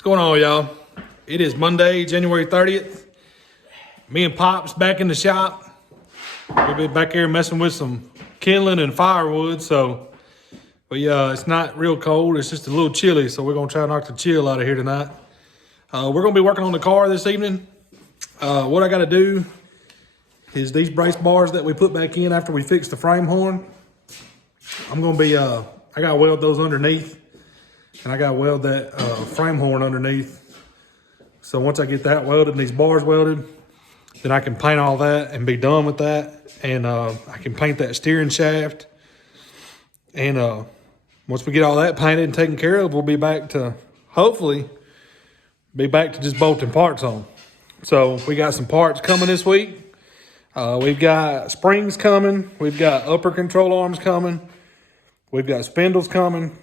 What's going on, y'all? It is Monday, January 30th. Me and Pop's back in the shop. We'll be back here messing with some kindling and firewood. But it's not real cold. It's just a little chilly. So we're going to try to knock the chill out of here tonight. We're going to be working on the car this evening. What I got to do is these brace bars that we put back in after we fix the frame horn. I'm going to be, I got to weld those underneath. And I got to weld that frame horn underneath. So once I get that welded and these bars welded, then I can paint all that and be done with that. And I can paint that steering shaft. And once we get all that painted and taken care of, we'll be back to, hopefully, be back to just bolting parts on. So we got some parts coming this week. We've got springs coming. We've got upper control arms coming. We've got spindles coming.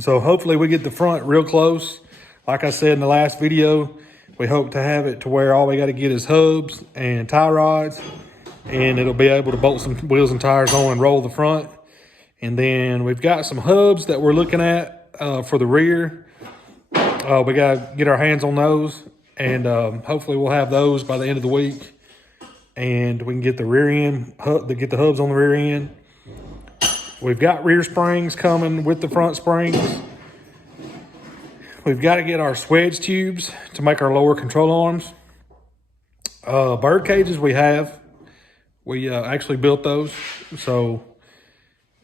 So hopefully we get the front real close. Like I said in the last video, we hope to have it to where all we got to get is hubs and tie rods, and it'll be able to bolt some wheels and tires on and roll the front. And then we've got some hubs that we're looking at for the rear. We got to get our hands on those, and hopefully we'll have those by the end of the week. And we can get the rear end, get the hubs on the rear end. We've got rear springs coming with the front springs. We've got to get our swedge tubes to make our lower control arms. Bird cages we have. We actually built those, so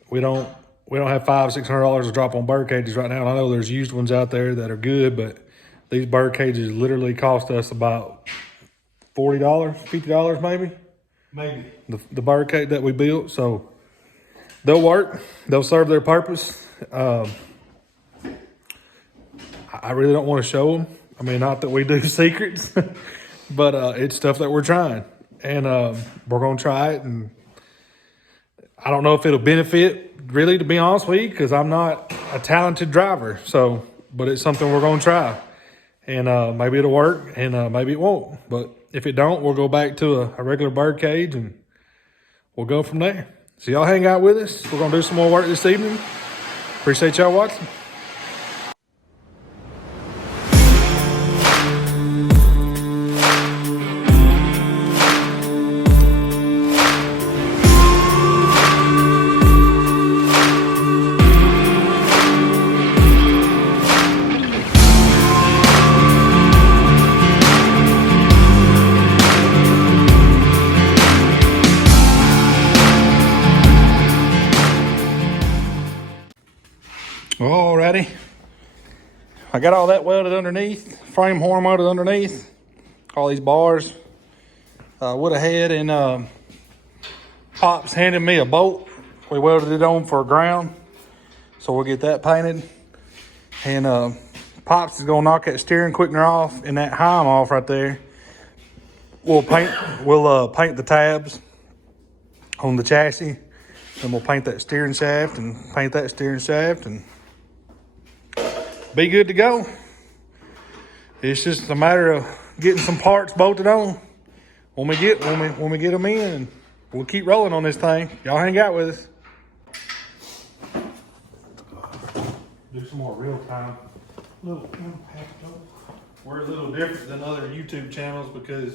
we don't have $500-600 to drop on bird cages right now. And I know there's used ones out there that are good, but these bird cages literally cost us about $40, $50 maybe. Maybe. The bird cage that we built, so they'll work. They'll serve their purpose. I really don't want to show them. I mean, not that we do secrets, but it's stuff that we're trying. And we're going to try it. And I don't know if it'll benefit, really, to be honest with you, because I'm not a talented driver. So, but it's something we're going to try. And maybe it'll work, and maybe it won't. But if it don't, we'll go back to a regular bird cage, and we'll go from there. So y'all hang out with us. We're going to do some more work this evening. Appreciate y'all watching. Alrighty, I got all that welded underneath, frame horn mounted underneath, all these bars. Went ahead and Pops handed me a bolt. We welded it on for a ground, so we'll get that painted. And Pops is gonna knock that steering quickener off and that heim off right there. We'll paint the tabs on the chassis, and we'll paint that steering shaft and paint that steering shaft and be good to go. It's just a matter of getting some parts bolted on when we get them in, and we'll keep rolling on this thing. Y'all hang out with us. Do some more real time. We're a little different than other YouTube channels because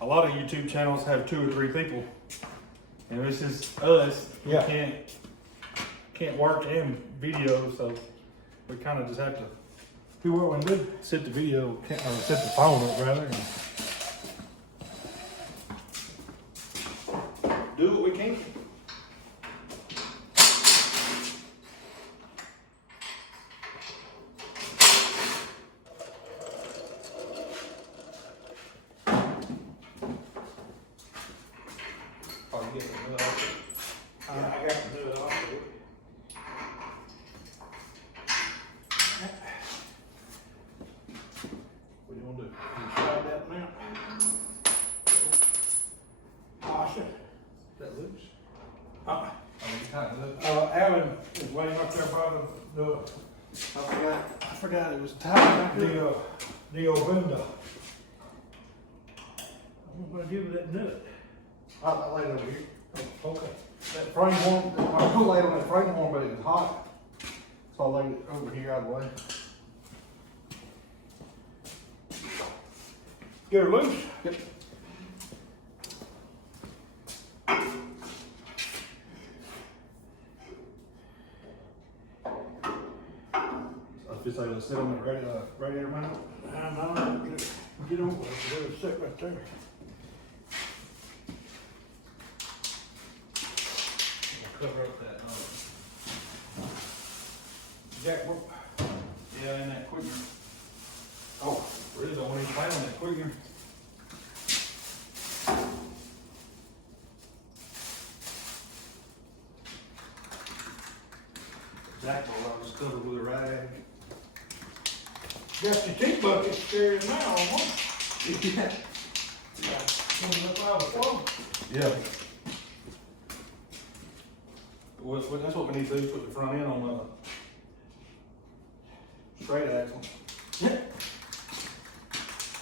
a lot of YouTube channels have 2 or 3 people, and it's just us. Yeah. We can't work and video, so we kind of just have to Do what we do. set the video, or set the phone up rather, and do what we can. Oh, you get to do it all. Yeah, I got to do it all. What do you want to do? You slide that mount. Wash it. Is that loose? Uh, Tighten it up. Alan is waiting up there by the I forgot it was tight. the window. I'm gonna give it that nut. I laid it over here. Oh, okay. That frame horn, I was gonna lay it on that frame horn, but it was hot. So I laid it over here out of the way. Get her loose. Yep. I just able to sit on the radiator mount. Get over there. Let it sit right there. Cover up that, Jack, what? yeah, in that quickener. Oh, really don't want any paint on that quickener. Exactly, I'll just cover it with a rag. Got your tea bucket there now, almost. Yeah. Coming up out of the floor. Yeah. Well, that's what we need to do, put the front end on a straight axle.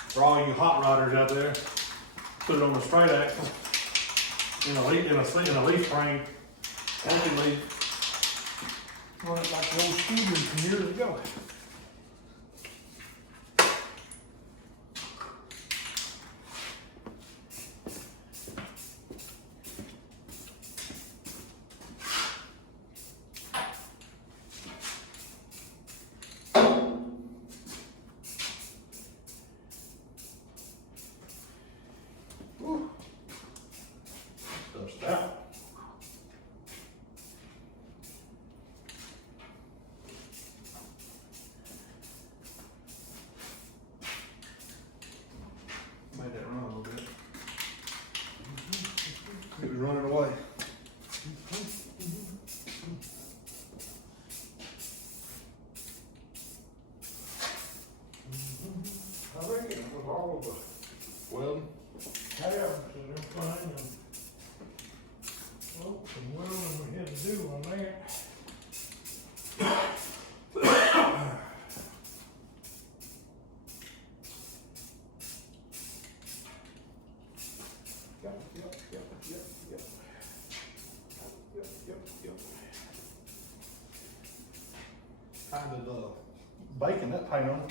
For all you hot rodders out there, put it on a straight axle in a leaf frame, only leaf. Run it like the old Steven from years ago. Whew. Stuff's stout. Made that run a little bit. It was running away. I reckon it was all of the Welding. tabs and everything and well, some welding we had to do on that. Yep. Kind of baking that paint on.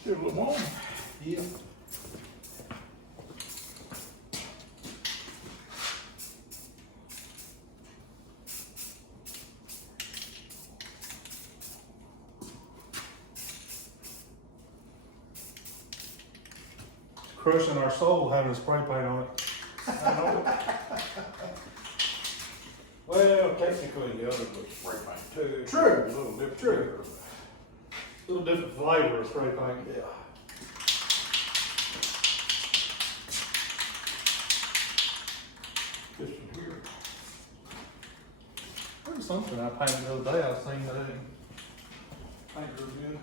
Still a little warm. Yeah. Crushing our soul having a spray paint on it. I know it. Well, technically the other was spray paint too. True. A little different. True. A little different flavor of spray paint. Yeah. This one here. There's something I painted the other day I seen that it painted real good.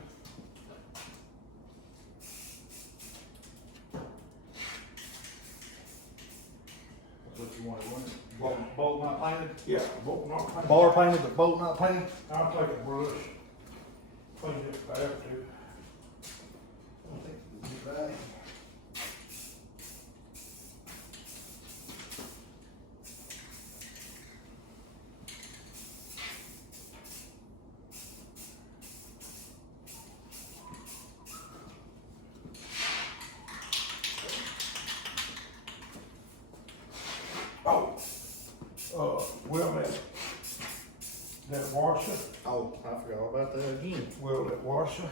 That's what you wanted, wasn't it? Bolt not painted? Yeah, both not painted. Bar painted, but bolt not painted? I'll take a brush. Clean it if I have to. I think it'll be right. Well, that washer, Oh, I forgot all about that again. well, that washer.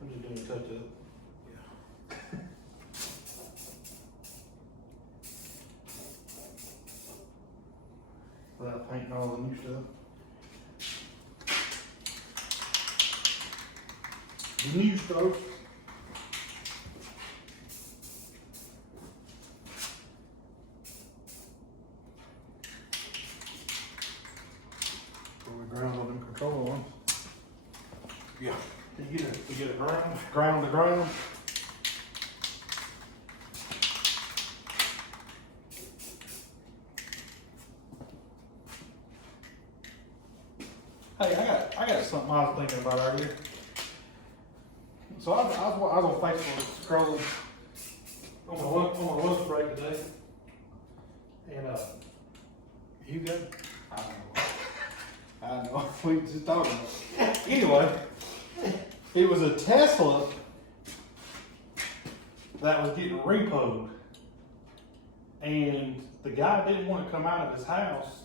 I'm just doing a touch up. Without painting all the new stuff. The new stuff. Before we ground all them control ones. Yeah. You get it ground. Ground to ground. Hey, I got something I was thinking about earlier. So I was on Facebook scrolling on my lunch break today, and you good? I don't know. I know. We just talking about. Anyway, it was a Tesla that was getting repoed, and the guy didn't want to come out of his house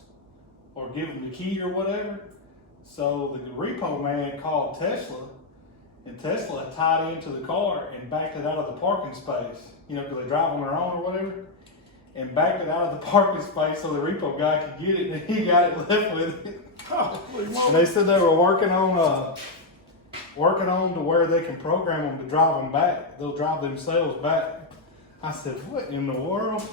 or give him the key or whatever. So the repo man called Tesla, and Tesla tied into the car and backed it out of the parking space. You know, because they drive on their own or whatever, and backed it out of the parking space so the repo guy could get it, and he got it left with it. And they said they were working on to where they can program them to drive them back. They'll drive themselves back. I said, what in the world?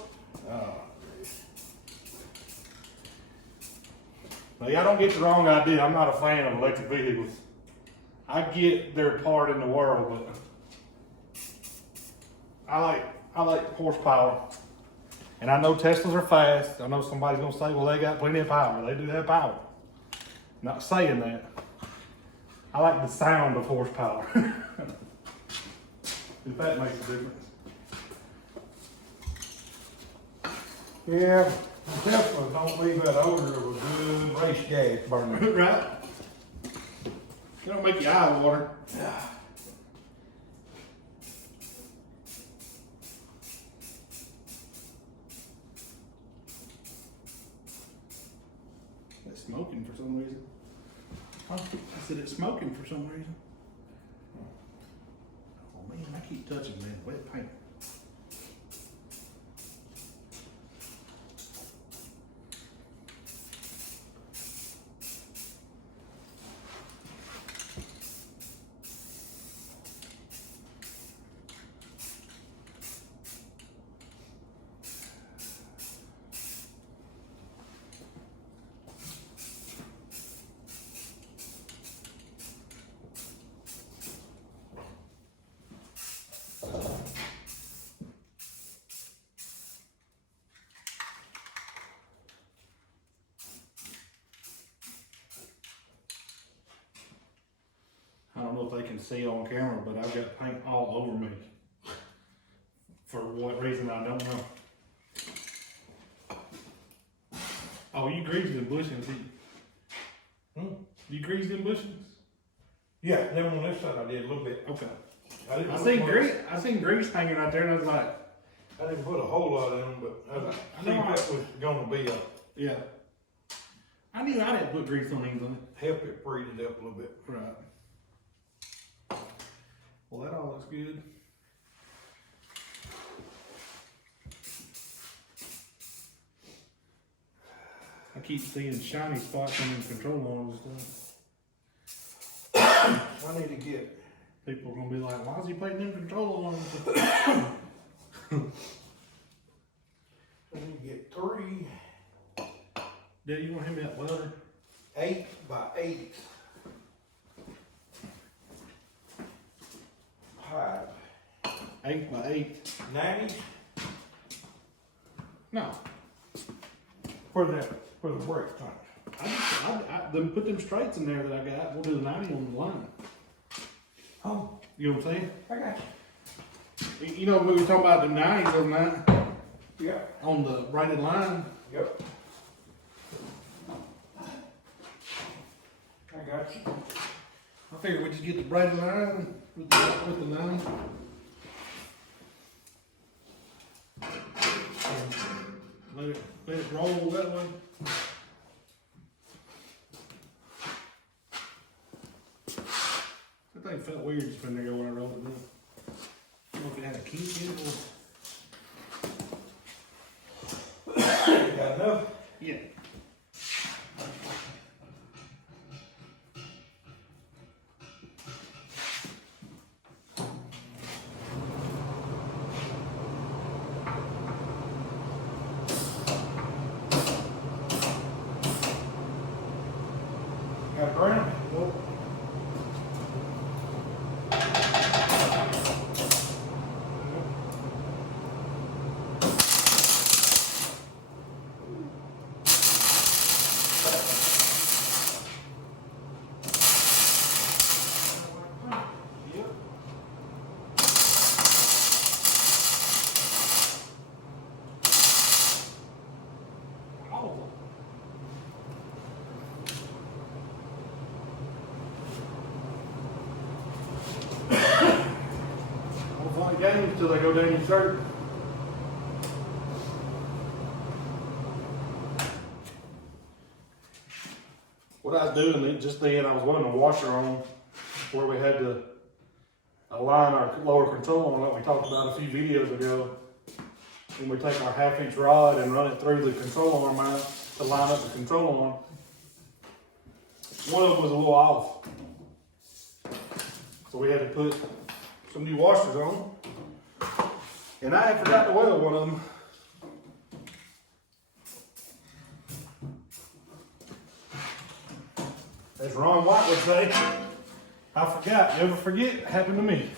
Now, y'all don't get the wrong idea. I'm not a fan of electric vehicles. I get their part in the world, but I like horsepower. And I know Teslas are fast. I know somebody's gonna say, well, they got plenty of power. They do have power. Not saying that. I like the sound of horsepower. If that makes a difference. Yeah, Tesla don't leave that odor of a good race gas burning. Right? They don't make your eye water. It's smoking for some reason. Huh? I said it's smoking for some reason. Oh man, I keep touching that wet paint. I don't know if they can see on camera, but I've got paint all over me. For what reason, I don't know. Oh, you greased them bushings, didn't you? You greased them bushings? Yeah, then on this side I did a little bit. Okay. I I seen grease hanging right there, and I was like, I didn't put a whole lot in them, but I think that was gonna be a yeah. I knew I didn't put grease on anything. help it breathe it up a little bit. Right. Well, that all looks good. I keep seeing shiny spots on the control arms and stuff. I need to get. People are gonna be like, why is he putting them control arms? I need to get 3 Dad, you want him that welder? 8x8 pipe. 8x8. 90 No. for the brake tank. Then put them straights in there that I got. We'll do the 90 on the line. Oh, You know what I'm saying? I got You know, we were talking about the 90s the other night you. Yeah. on the braided line. Yep. I got you. I figured we just get the braided line with the 90. Let it roll that way. That thing felt weird just when there when I rolled it in. I don't know if it had a kink in it or. You got enough? Yeah. Got ground? Nope. until they go down your shirt. What I was doing just then, I was running a washer on where we had to align our lower control arm like we talked about a few videos ago. And we take our 1/2-inch rod and run it through the control arm out to line up the control arm. One of them was a little off. So we had to put some new washers on. And I had forgot to weld one of them. As Ron White would say, I forgot. You ever forget? It happened to me.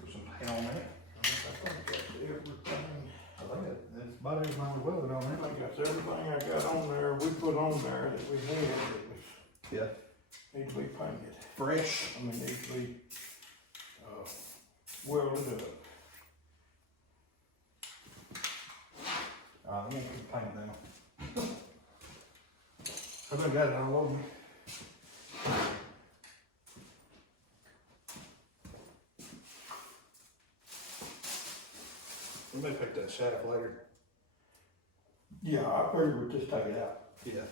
Put some hay on there. That's about everything we welded on there. I think that's everything I got on there, we put on there that we had, that was, Yeah. need to be painted. Fresh. I mean, need to be, welded up. I'm gonna put the paint down. I done got it all over me. We may pick that shaft later. Yeah, I figured we'd just take it out. Yeah.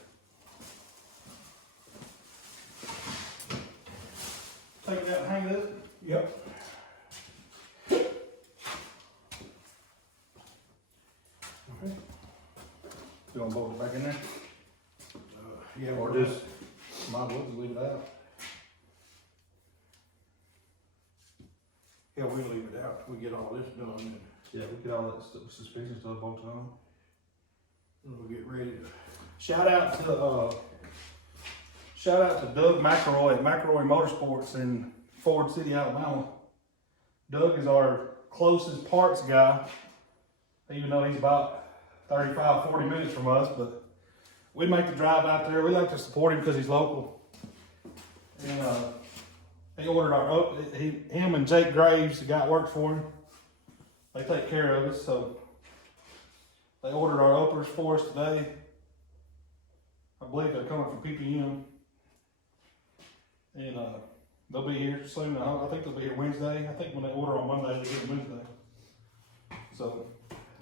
Take it out and hang it up. Yep. You wanna bolt it back in there? Yeah, Or we're just, might as well just leave it out. yeah, we'll leave it out till we get all this done and Yeah, we get all that stuff, suspension stuff bolted on. we'll get ready to. Shout out to Doug McElroy at McElroy Motorsports in Ford City, Alabama. Doug is our closest parts guy, even though he's about 35, 40 minutes from us, but we make the drive out there. We like to support him because he's local. And he ordered him and Jake Graves, the guy that works for him, they take care of us, so they ordered our uppers for us today. I believe they're coming from PPM. And they'll be here soon. I think they'll be here Wednesday. I think when they order on Monday, they get them Wednesday. So,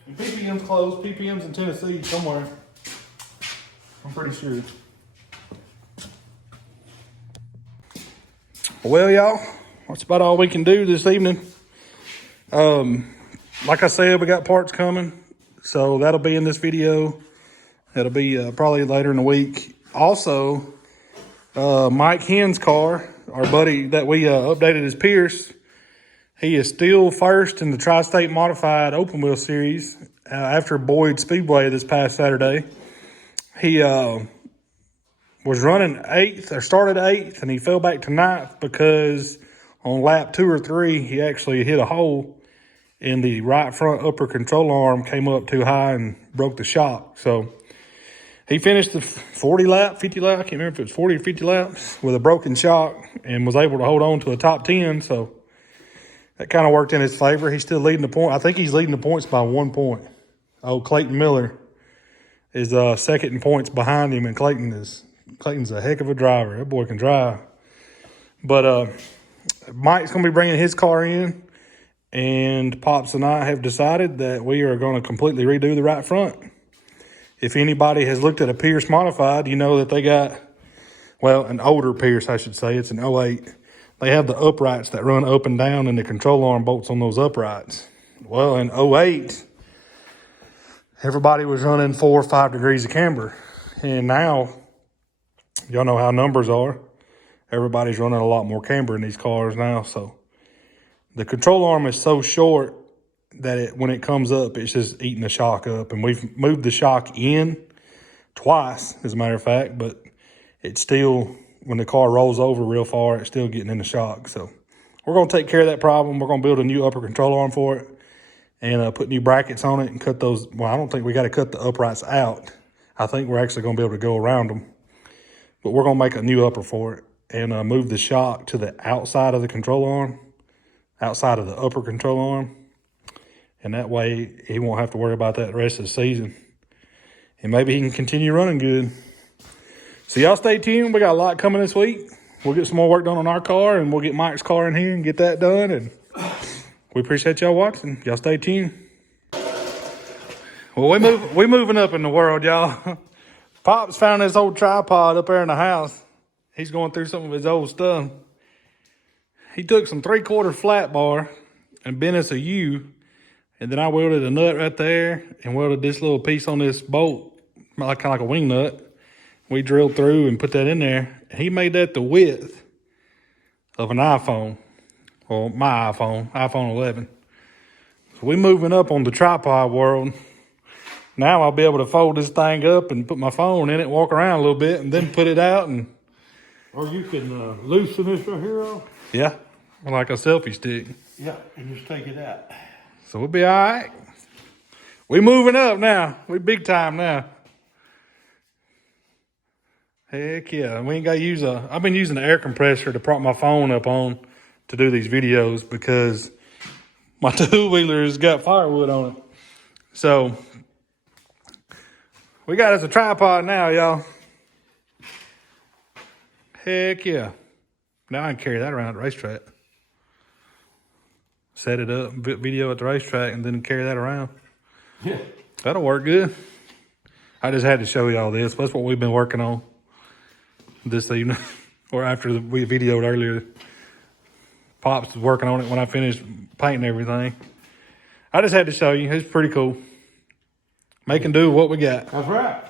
and PPM's closed. PPM's in Tennessee somewhere. I'm pretty sure. Well, y'all, that's about all we can do this evening. Like I said, we got parts coming. So that'll be in this video. That'll be probably later in the week. Also, Mike Henn's car, our buddy that we updated as Pierce, he is still first in the Tri-State Modified Open Wheel Series after Boyd Speedway this past Saturday. He was running 8th, or started 8th, and he fell back to 9th because on lap 2 or 3, he actually hit a hole and the right front upper control arm came up too high and broke the shock. So he finished the 40 lap, 50 lap, I can't remember if it was 40 or 50 laps, with a broken shock and was able to hold on to a top 10. So that kind of worked in his favor. He's still leading the point. I think he's leading the points by 1 point. Oh, Clayton Miller is second in points behind him, and Clayton's a heck of a driver. That boy can drive. But Mike's going to be bringing his car in, and Pops and I have decided that we are going to completely redo the right front. If anybody has looked at a Pierce Modified, you know that they got, well, an older Pierce, I should say. It's an 08. They have the uprights that run up and down, and the control arm bolts on those uprights. Well, in 08, everybody was running 4 or 5 degrees of camber. And now, y'all know how numbers are. Everybody's running a lot more camber in these cars now. So the control arm is so short that when it comes up, it's just eating the shock up. And we've moved the shock in twice, as a matter of fact, but it's still, when the car rolls over real far, it's still getting in the shock. So we're going to take care of that problem. We're going to build a new upper control arm for it and put new brackets on it and cut those. Well, I don't think we got to cut the uprights out. I think we're actually going to be able to go around them. But we're going to make a new upper for it and move the shock to the outside of the control arm outside of the upper control arm. And that way he won't have to worry about that the rest of the season. And maybe he can continue running good. So y'all stay tuned. We got a lot coming this week. We'll get some more work done on our car, and we'll get Mike's car in here and get that done. And we appreciate y'all watching. Y'all stay tuned. Well, we moving up in the world, y'all. Pops found this old tripod up there in the house. He's going through some of his old stuff. He took some 3/4 flat bar and bent us a U, and then I welded a nut right there and welded this little piece on this bolt, kind of like a wing nut. We drilled through and put that in there. He made that the width of an iPhone, or my iPhone 11. So we moving up on the tripod world. Now I'll be able to fold this thing up and put my phone in it, walk around a little bit, and then put it out. And Or you can loosen this right here off. yeah, like a selfie stick. Yeah, and just take it out. So we'll be all right. We moving up now. We big time now. Heck yeah. We ain't got to use I've been using the air compressor to prop my phone up on to do these videos because my two-wheeler's got firewood on it. So we got us a tripod now, y'all. Heck yeah. Now I can carry that around the racetrack. Set it up, video at the racetrack, and then carry that around. Yeah. That'll work good. I just had to show y'all this. That's what we've been working on this evening, or after we videoed earlier. Pops was working on it when I finished painting everything. I just had to show you. It's pretty cool. Make and do what we got. That's right.